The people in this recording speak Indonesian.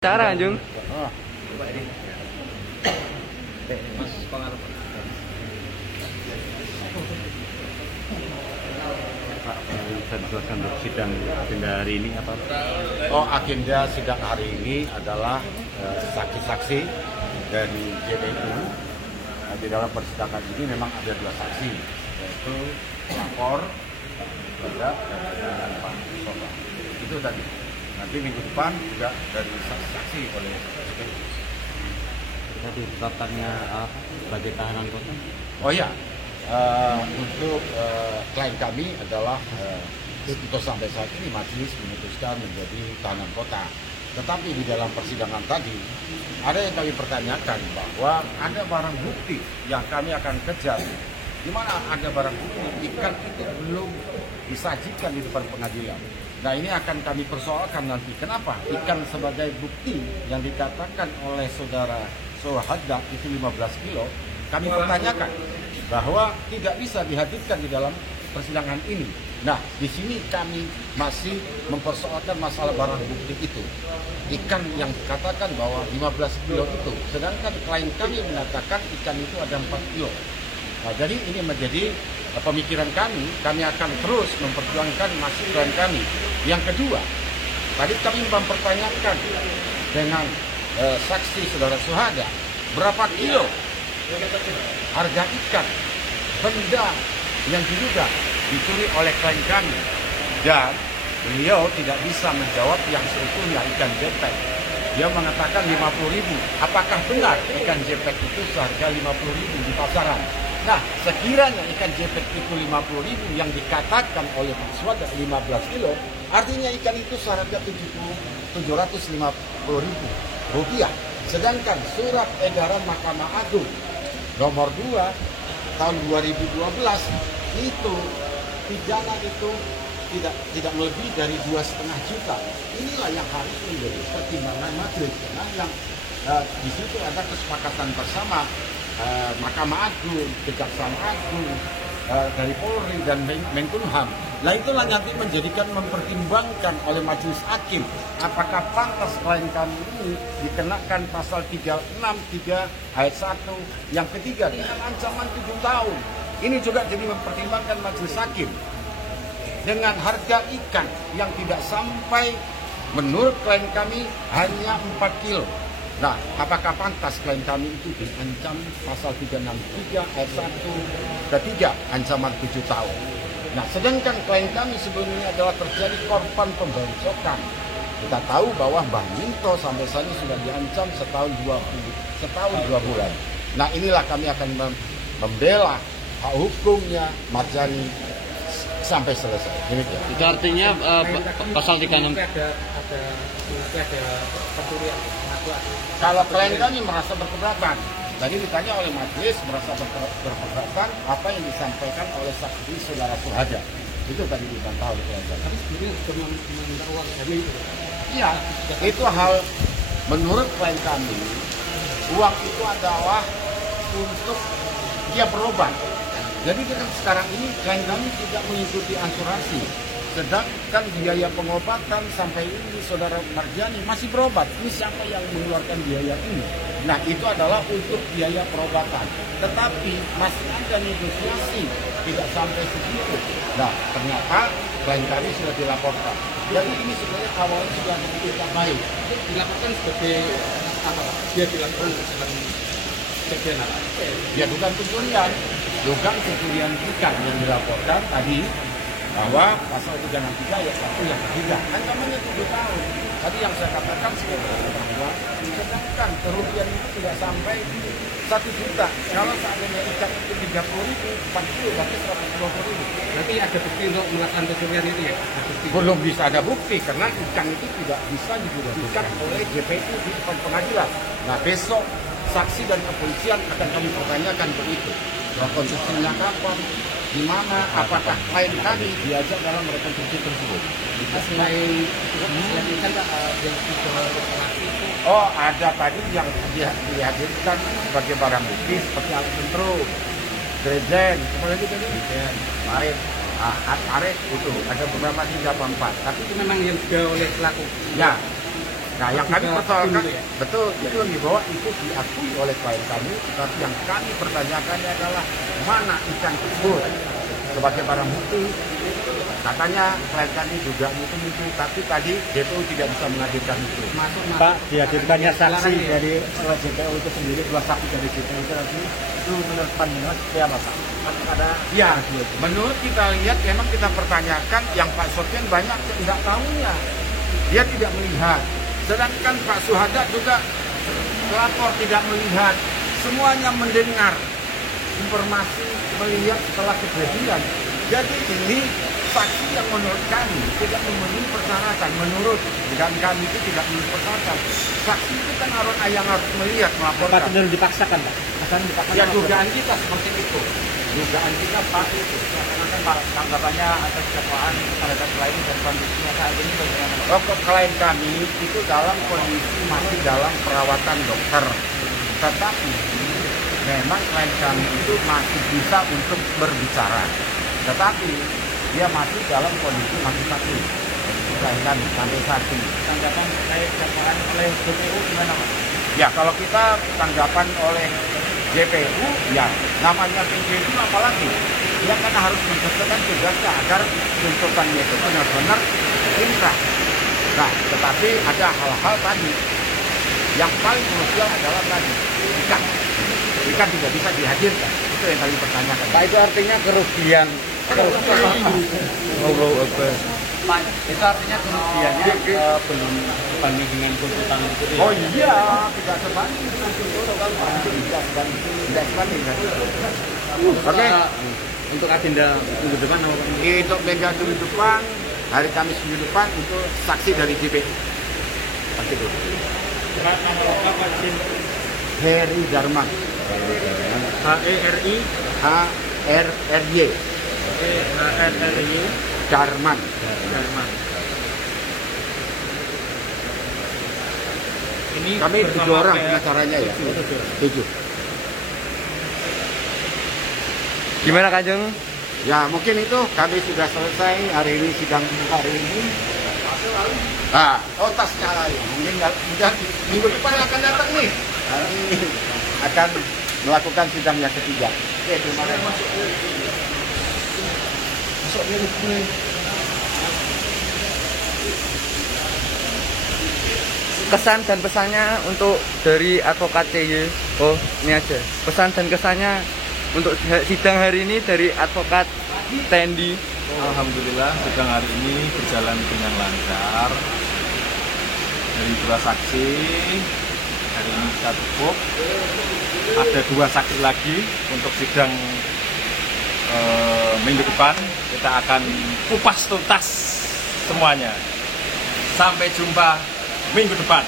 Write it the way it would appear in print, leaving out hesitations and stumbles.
Cara Jung. Oh. Coba ini. Mas pengaruh. Pak, bisa dijelaskan untuk sidang agenda hari ini apa? Oh, agenda sidang hari ini adalah saksi-saksi dari JPU. Di dalam persidangan ini memang ada dua saksi, yaitu pelapor dan Pak Soba. Itu tadi. Nanti minggu depan juga dari saksi-saksi oleh JPU. Tadi daftarnya sebagai tahanan kota. Oh ya, untuk klien kami adalah untuk sampai saat ini majelis memutuskan menjadi tahanan kota. Tetapi di dalam persidangan tadi ada yang kami pertanyakan bahwa ada barang bukti yang kami akan kejar. Di mana ada barang bukti ikan itu belum disajikan di depan pengadilan. Nah, ini akan kami persoalkan nanti. Kenapa ikan sebagai bukti yang dikatakan oleh saudara Sohada itu 15 kilo, kami pertanyakan bahwa tidak bisa dihadirkan di dalam persidangan ini. Nah, di sini kami masih mempersoalkan masalah barang bukti itu. Ikan yang dikatakan bahwa 15 kilo itu, sedangkan klien kami mengatakan ikan itu ada 4 kilo. Nah, jadi ini menjadi pemikiran kami akan terus memperjuangkan masukan kami. Yang kedua, tadi kami mempertanyakan dengan saksi saudara Sohada, berapa kilo harga ikan, benda yang diduga dicuri oleh klien kami. Dan beliau tidak bisa menjawab yang seutuhnya ikan jepek. Dia mengatakan 50.000. Apakah benar ikan jepek itu seharga 50.000 di pasaran? Nah, sekiranya ikan jepek itu 50.000 yang dikatakan oleh Pak Sohada 15 kilo, artinya ikan itu seharga 750.000 rupiah. Sedangkan surat edaran Mahkamah Agung nomor 2 tahun 2012 itu pidana itu tidak lebih dari 2,5 juta. Inilah yang harus menjadi pertimbangan majelis, karena yang di situ ada kesepakatan bersama Mahkamah Agung, Kejaksaan Agung, dari Polri dan Menkumham. Nah, itulah nanti mempertimbangkan oleh majelis hakim apakah pantas klien kami ini dikenakan pasal 363 ayat 1 yang ketiga dengan ancaman 7 tahun. Ini juga jadi mempertimbangkan majelis hakim dengan harga ikan yang tidak sampai menurut klien kami hanya 4 kilo. Nah, apakah pantas klien kami itu diancam pasal 363 ayat 1 ketiga ancaman 7 tahun. Nah, sedangkan klien kami sebelumnya adalah terjadi korban pembacokan. Kita tahu bahwa Mbah Minto sampai saat ini sudah diancam setahun 2 bulan. Nah, inilah kami akan membela hak hukumnya Marjani sampai selesai. Demikian. Itu artinya pasal 36 ada pencurian. Kalau klien kami merasa berkeberatan, tadi ditanya oleh majelis merasa berkeberatan apa yang disampaikan oleh saksi saudara Sohada. Itu tadi dibantah oleh klien kami. Tapi sebenarnya sudah meminta uang dari itu. Iya, itu hal menurut klien kami, uang itu adalah untuk dia berobat. Jadi dengan sekarang ini klien kami tidak mengikuti asuransi. Sedangkan biaya pengobatan sampai ini saudara Marjani masih berobat. Ini siapa yang mengeluarkan biaya ini? Nah, itu adalah untuk biaya perobatan. Tetapi masih ada negosiasi, tidak sampai segitu. Nah, ternyata klien kami sudah dilaporkan. Jadi ini sebenarnya awalnya sudah kita baik. Dilaporkan sebagai apa? Dia dilaporkan dalam kejadian apa? Ya, dugaan pencurian. Dugaan pencurian ikan yang dilaporkan tadi, bahwa pasal 363 ayat 1 yang ketiga ancamannya 7 tahun. Tadi yang saya katakan sebenarnya bahwa sedangkan kerugian itu tidak sampai 1 juta. Kalau seandainya ikan itu 30.000, 40 berarti 120.000. Nanti ada bukti untuk melakukan pencurian itu ya? Belum bisa ada bukti karena ikan itu tidak bisa dibuktikan oleh JPU di depan pengadilan. Nah, besok saksi dan kepolisian akan kami pertanyakan begitu. Rekonstruksinya kapan? Di mana? Apakah klien kami diajak dalam rekonstruksi tersebut? Selain ikan yang dilakukan itu. Oh, ada tadi yang dihadirkan sebagai barang bukti seperti alat sentrum, deterjen, apalagi tadi karet, karet itu ada beberapa 3 atau 4. Tapi itu memang yang dibawa oleh pelaku. Ya, Nah, yang kami persoalkan, betul, itu bahwa itu diakui oleh klien kami, tapi yang kami pertanyakan adalah mana ikan tersebut sebagai barang bukti. Katanya klien kami juga itu, tapi tadi DPU tidak bisa menghadirkan itu. Pak, dihadirkannya saksi dari JPU itu sendiri, 2 saksi dari JPU itu nanti itu menurut pandangan seperti apa Pak? Ada Ya, menurut kita lihat memang kita pertanyakan yang Pak Sofian banyak tidak tahunya. Dia tidak melihat. Sedangkan Pak Suhada juga pelapor tidak melihat. Semuanya mendengar informasi, melihat setelah kejadian. Jadi ini saksi yang menurut kami tidak memenuhi persyaratan. Menurut dan kami itu tidak memenuhi persyaratan. Saksi itu kan yang harus melihat, melaporkan. Pak cenderung dipaksakan Pak? Dipaksakan Ya dugaan kita seperti itu. Dugaan kita Pak itu. Pak, tanggapannya atas dakwaan terhadap klien dan kondisinya saat ini bagaimana? Klien kami itu dalam kondisi masih dalam perawatan dokter. Tetapi memang klien kami itu masih bisa untuk berbicara. Tetapi dia masih dalam kondisi masih sakit. Klien kami sampai saat ini. Tanggapan terkait dakwaan oleh JPU gimana Pak? Ya kalau kita tanggapan oleh JPU, ya namanya PJU apalagi dia kan harus mengerjakan tugasnya agar tuntutannya itu benar-benar inkrah. Nah, tetapi ada hal-hal tadi yang paling krusial adalah tadi ikan tidak bisa dihadirkan. Itu yang kami pertanyakan. Pak, itu artinya kerugian. Pak, itu artinya kerugian. Belum banding dengan tuntutan itu. Oh iya, tidak sebanding dengan tuntutan. Tidak sebanding. Oke. Untuk agenda minggu depan apa? Untuk minggu depan, hari Kamis minggu depan itu saksi dari JPU. Seperti itu. Heri Darman. HERI HRRY. HRRY Darman. Ini Kami 7 orang pengacaranya ya. 7. Gimana Kanjeng? Ya mungkin itu kami sudah selesai hari ini sidang hari ini. Nah, tasnya lagi. Mungkin minggu depan akan datang nih. Hari ini akan melakukan sidang yang ketiga. Oke, terima kasih. Kesan dan pesannya untuk dari advokat CY. Oh, ini aja. Pesan dan kesannya untuk sidang hari ini dari advokat Tendi. Alhamdulillah sidang hari ini berjalan dengan lancar. Dari 2 saksi hari ini kita cukup. Ada 2 saksi lagi untuk sidang minggu depan. Kita akan kupas tuntas semuanya. Sampai jumpa minggu depan.